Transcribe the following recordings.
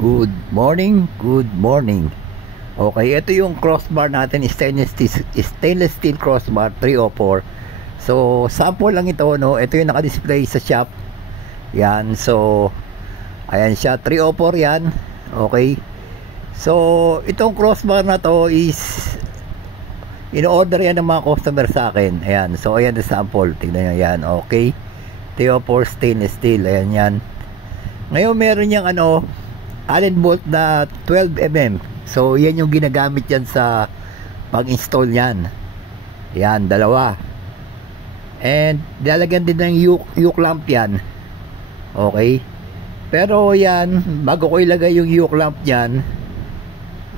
Good morning, good morning. Okay, ito yung crossbar natin, stainless steel crossbar 304. So, sample lang ito, no? Ito yung naka-display sa shop. Yan, so ayan siya, 304 yan. Okay. So, itong crossbar na to is in-order yan ng mga customer sa akin. Ayan, so ayan the sample. Tingnan nyo yan, okay. 304 stainless steel, ayan yan. Ngayon meron yung Allen bolt na 12mm. So yan yung ginagamit yan sa pag-install yan. Yan, dalawa. And lalagyan din ng U clamp yan. Okay. Pero yan, bago ko ilagay yung U clamp yan,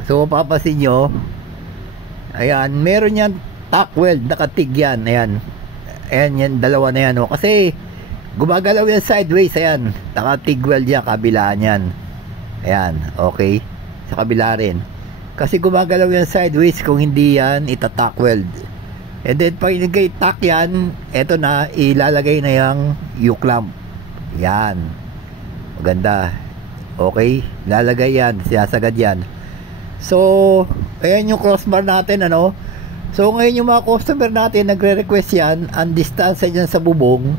so mapapasin nyo, ayan, meron yan tack weld, nakatig yan. Ayan, ayan yan, dalawa na yan, kasi gumagalaw yan sideways. Ayan, nakatig weld yan, kabilaan yan. Ayan, okay. Sa kabila rin. Kasi gumagalaw yan sideways kung hindi yan itatak weld. And then pag tack yan, eto na, ilalagay na yung U-clamp. Yan. Maganda. Okay, lalagay yan, sinasagad yan. So, ayan yung crossbar natin, So ngayon yung mga customer natin nagre-request yan, ang distansya dyan sa bubong,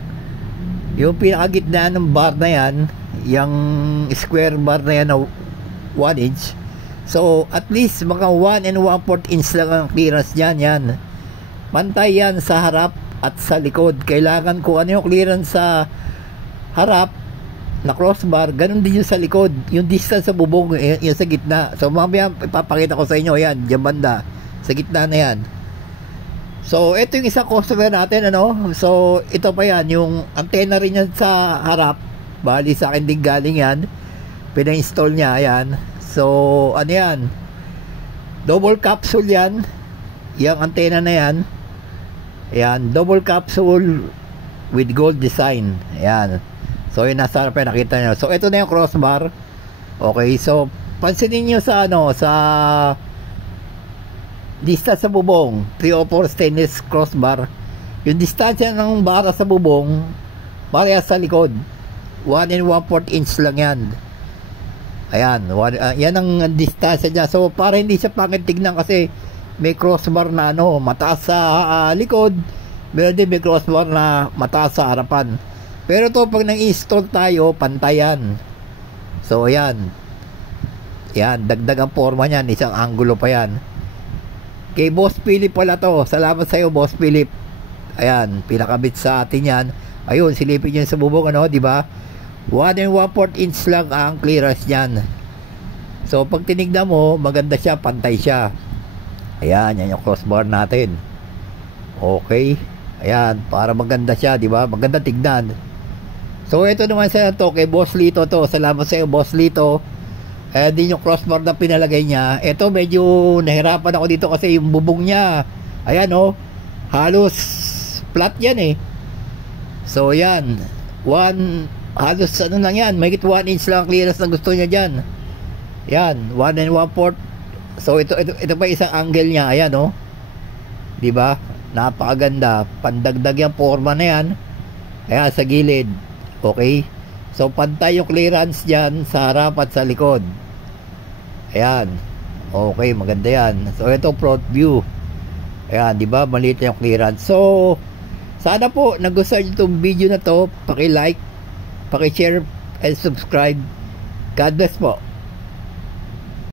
yung pinakagitna ng bar na yan, yung square bar na yan na 1 inch. So at least mga 1 and 1/4 inch lang ang clearance niyan. Yan, pantay yan sa harap at sa likod. Kailangan ko ano yung clearance sa harap na crossbar, ganun din yung sa likod. Yung distance sa bubong, yung sa gitna. So mamaya ipapakita ko sa inyo. Yan, dyan banda, sa gitna na yan. So ito yung isang customer natin, So ito pa yan, yung antenna rin yan sa harap. Bali sa akin din galing yan, pina-install niya. Ayan, so ano yan, double capsule yan, yung antenna na yan. Ayan, double capsule with gold design. Ayan, so yun, nasa harapan nakita nyo. So ito na yung crossbar. Okay, so pansinin nyo sa sa distance sa bubong, 304 stainless crossbar. Yung distansya ng bara sa bubong parehas sa likod, 1 and 1/4 inch lang yan. Ayan, yan ang distansya niya. So para hindi siya pangit tignan, kasi may crossbar na mataas sa likod, meron din may crossbar na mataas sa harapan. Pero to pag nang-install tayo, pantayan. So ayan, yan, dagdag ang forma niyan, isang angulo pa yan. Kay Boss Philip pala to. Salamat sa iyo, Boss Philip. Ayan, pinakabit sa atin yan. Ayun, silipin nyo sa bubong, di ba? 1 and 1/4 inch lang ang clearance niyan. So pag tinignan mo, maganda siya, pantay siya. Ayan, yan yung crossbar natin. Okay. Ayan, para maganda siya, di ba? Maganda tignan. So ito naman sa to, kay Boss Lito to. Salamat sa iyo, Boss Lito. Din yung crossbar na pinalagay niya. Ito medyo nahirapan ako dito kasi yung bubong niya, ayan halos flat yan So yan, halos lang yan, mahigit 1 inch lang clearance na gusto niya dyan. Yan, 1 and 1/4. So ito pa isang angle niya. Ayan diba, napakaganda, pandagdag yung forma na yan. Ayan, sa gilid. Okay, so pantay yung clearance dyan sa harap at sa likod. Ayan, okay, maganda yan. So ito front view. Ayan, diba, maliit yung clearance. So sana po nagustuhan nyo itong video na to. Paki-like, paki-share and subscribe. God bless po.